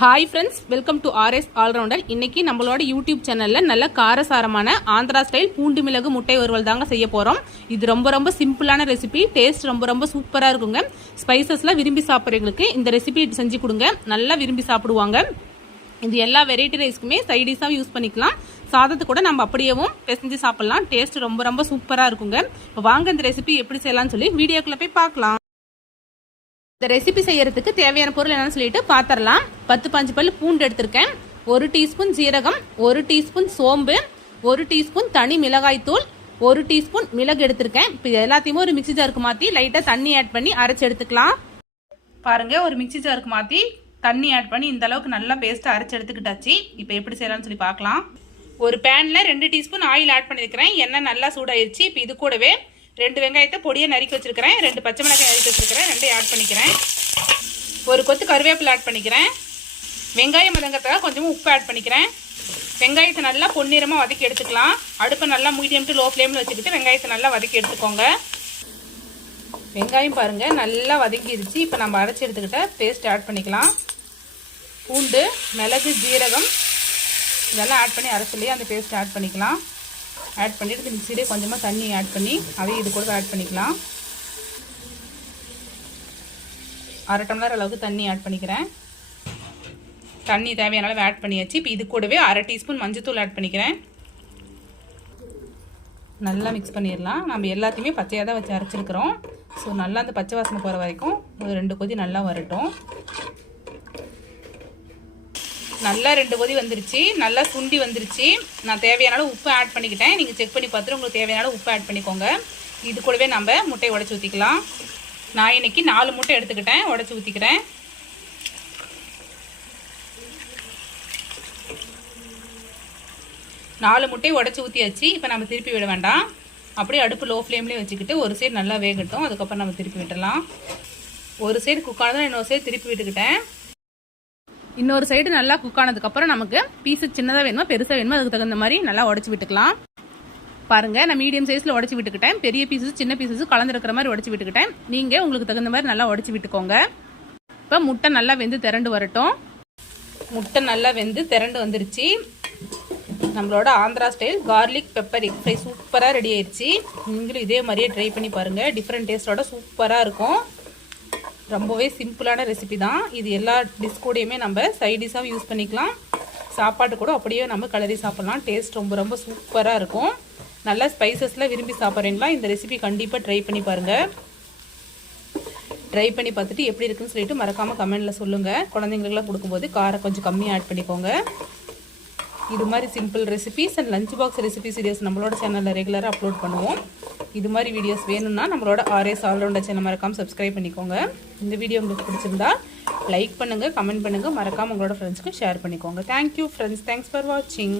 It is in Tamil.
Hi friends welcome to R S allrounder இன்னைக்கு நம்மளோட யூடியூப் சேனலில் நல்ல காரசாரமான ஆந்திரா ஸ்டைல் பூண்டு மிளகு முட்டை வறுவல் தாங்க செய்ய போகிறோம் இது ரொம்ப ரொம்ப சிம்பிளான ரெசிபி டேஸ்ட் ரொம்ப ரொம்ப சூப்பராக இருக்குங்க. ஸ்பைசஸ்லாம் விரும்பி சாப்பிட்றவங்களுக்கு இந்த ரெசிபி செஞ்சு கொடுங்க. நல்லா விரும்பி சாப்பிடுவாங்க. இது எல்லா வெரைட்டி ரைஸ்க்குமே சைடிஷாகவும் யூஸ் பண்ணிக்கலாம். சாதத்து கூட நம்ம அப்படியேவும் பிசைஞ்சு சாப்பிட்லாம். டேஸ்ட் ரொம்ப ரொம்ப சூப்பராக இருக்குங்க. இப்போ வாங்க இந்த ரெசிபி எப்படி செய்யலாம்னு சொல்லி வீடியோக்குள்ளே போய் பார்க்கலாம். இந்த ரெசிபி செய்யறதுக்கு தேவையான பொருள் என்னன்னு சொல்லிட்டு பாத்திரலாம். பத்து பாஞ்சு பல் பூண்டு எடுத்திருக்கேன். ஒரு டீஸ்பூன் ஜீரகம் ஒரு டீஸ்பூன் சோம்பு ஒரு டீஸ்பூன் தனி மிளகாய் தூள் ஒரு டீஸ்பூன் மிளகு எடுத்திருக்கேன். இப்போ எல்லாத்தையுமே ஒரு மிக்ஸி ஜாருக்கு மாற்றி லைட்டாக தண்ணி ஆட் பண்ணி அரைச்சி எடுத்துக்கலாம். பாருங்க ஒரு மிக்ஸி ஜாருக்கு மாற்றி தண்ணி ஆட் பண்ணி இந்த அளவுக்கு நல்லா பேஸ்ட்டாக அரைச்சி எடுத்துக்கிட்டாச்சு. இப்போ எப்படி செய்யலாம்னு சொல்லி பார்க்கலாம் ஒரு பேனில் ரெண்டு டீஸ்பூன் ஆயில் ஆட் பண்ணியிருக்கிறேன். எண்ணெய் நல்லா சூடாயிருச்சு. இப்போ இது கூடவே ரெண்டு வெங்காயத்தை பொடியை நறுக்கி வச்சுருக்கிறேன். ரெண்டு பச்சை மிளகாய் நறுக்கி வச்சுருக்கிறேன். ரெண்டையும் ஆட் பண்ணிக்கிறேன். ஒரு கொத்து கருவேப்பிலை ஆட் பண்ணிக்கிறேன். வெங்காயம் மதங்கிறதுக்காக கொஞ்சமாக உப்பு ஆட் பண்ணிக்கிறேன். வெங்காயத்தை நல்லா பொன்னிறமாக வதக்கி எடுத்துக்கலாம். அடுப்பை நல்லா மீடியம் டு லோ ஃப்ளேமில் வச்சுக்கிட்டு வெங்காயத்தை நல்லா வதக்கி எடுத்துக்கோங்க. வெங்காயம் பாருங்கள் நல்லா வதக்கிடுச்சு இப்போ நம்ம அரைச்சி எடுத்துக்கிட்ட பேஸ்ட் ஆட் பண்ணிக்கலாம். பூண்டு மிளகு ஜீரகம் இதெல்லாம் ஆட் பண்ணி அரைச்சிலேயே அந்த பேஸ்ட் ஆட் பண்ணிக்கலாம். ஆட் பண்ணிவிட்டு மிக்சிலே கொஞ்சமாக தண்ணி ஆட் பண்ணி அதையும் இது கூட ஆட் பண்ணிக்கலாம். அரை டம்ளர் அளவுக்கு தண்ணி ஆட் பண்ணிக்கிறேன். தண்ணி தேவையான அளவு ஆட் பண்ணியாச்சு. இப்போ இது கூடவே அரை டீஸ்பூன் மஞ்சத்தூள் ஆட் பண்ணிக்கிறேன். நல்லா மிக்ஸ் பண்ணிடலாம். நம்ம எல்லாத்தையுமே பச்சையாக தான் வச்சு அரைச்சிருக்கிறோம். ஸோ நல்லா அந்த பச்சை வாசனை போகிற வரைக்கும் ஒரு ரெண்டு கொதி நல்லா வரட்டும். நல்லா ரெண்டு கொதி வந்துருச்சு. நல்லா சுண்டி வந்துருச்சு. நான் தேவையான உப்பு ஆட் பண்ணிக்கிட்டேன். நீங்கள் செக் பண்ணி பார்த்துட்டு உங்களுக்கு தேவையான உப்பு ஆட் பண்ணிக்கோங்க. இது கூடவே நம்ம முட்டையை உடச்சி ஊற்றிக்கலாம் நான் இன்னைக்கு நாலு முட்டை எடுத்துக்கிட்டேன். உடச்சி ஊற்றிக்கிறேன் நாலு முட்டையை உடச்சி ஊற்றியாச்சு இப்போ நம்ம திருப்பி விட வேண்டாம். அப்படியே அடுப்பு லோ ஃப்ளேம்லேயே வச்சுக்கிட்டு ஒரு சைடு நல்லா வேகட்டும். அதுக்கப்புறம் நம்ம திருப்பி விட்டுடலாம். ஒரு சைடு குக் இன்னொரு சைடு திருப்பி விட்டுக்கிட்டேன். இன்னொரு சைடு நல்லா குக் ஆனதுக்கப்புறம் நமக்கு பீஸு சின்னதாக வேணுமா பெருசாக வேணுமா அதுக்கு தகுந்த மாதிரி நல்லா உடச்சி விட்டுக்கலாம். பாருங்க நான் மீடியம் சைஸில் உடச்சி விட்டுக்கிட்டேன். பெரிய பீசஸ் சின்ன பீசஸ் கலந்துருக்கிற மாதிரி உடச்சி விட்டுக்கிட்டேன். நீங்கள் உங்களுக்கு தகுந்த மாதிரி நல்லா உடச்சி விட்டுக்கோங்க. இப்போ முட்டை நல்லா வெந்து திரண்டு வரட்டும். முட்டை நல்லா வெந்து திரண்டு வந்துருச்சு. நம்மளோட Andhra style garlic pepper egg fry சூப்பராக ரெடி ஆயிடுச்சு நீங்களும் இதே மாதிரியே ட்ரை பண்ணி பாருங்கள் டிஃப்ரெண்ட் டேஸ்ட்டோட சூப்பராக இருக்கும். ரொம்பவே சிம்பிளான ரெசிபி தான். இது எல்லா டிஷ் கூடயுமே நம்ம சைடிஷாகவும் யூஸ் பண்ணிக்கலாம். சாப்பாட்டு கூட அப்படியே நம்ம கலரி சாப்பிட்லாம். டேஸ்ட் ரொம்ப ரொம்ப சூப்பராக இருக்கும். நல்லா ஸ்பைசஸில் விரும்பி சாப்பிட்றீங்களா? இந்த ரெசிபி கண்டிப்பாக ட்ரை பண்ணி பாருங்கள் ட்ரை பண்ணி பார்த்துட்டு எப்படி இருக்குன்னு சொல்லிட்டு மறக்காமல் கமெண்டில் சொல்லுங்கள் குழந்தைங்களுக்குலாம் கொடுக்கும்போது காரம் கொஞ்சம் கம்மியாக ஆட் பண்ணிக்கோங்க. இது மாதிரி simple recipes and lunch box recipe series நம்மளோட சேனலில் ரெகுலராக அப்லோட் பண்ணுவோம். இது மாதிரி வீடியோஸ் வேணும்னா நம்மளோட ஆர்எஸ் ஆல்ரவுண்டர் சேனல் மறக்காமல் சப்ஸ்கிரைப் பண்ணிக்கோங்க. இந்த வீடியோ உங்களுக்கு பிடிச்சிருந்தா லைக் பண்ணுங்கள் கமெண்ட் பண்ணுங்கள் மறக்காமல் உங்களோட ஃப்ரெண்ட்ஸ்க்கு ஷேர் பண்ணிக்கோங்க. தேங்க்யூ ஃப்ரெண்ட்ஸ் தேங்க்ஸ் ஃபார் வாட்சிங்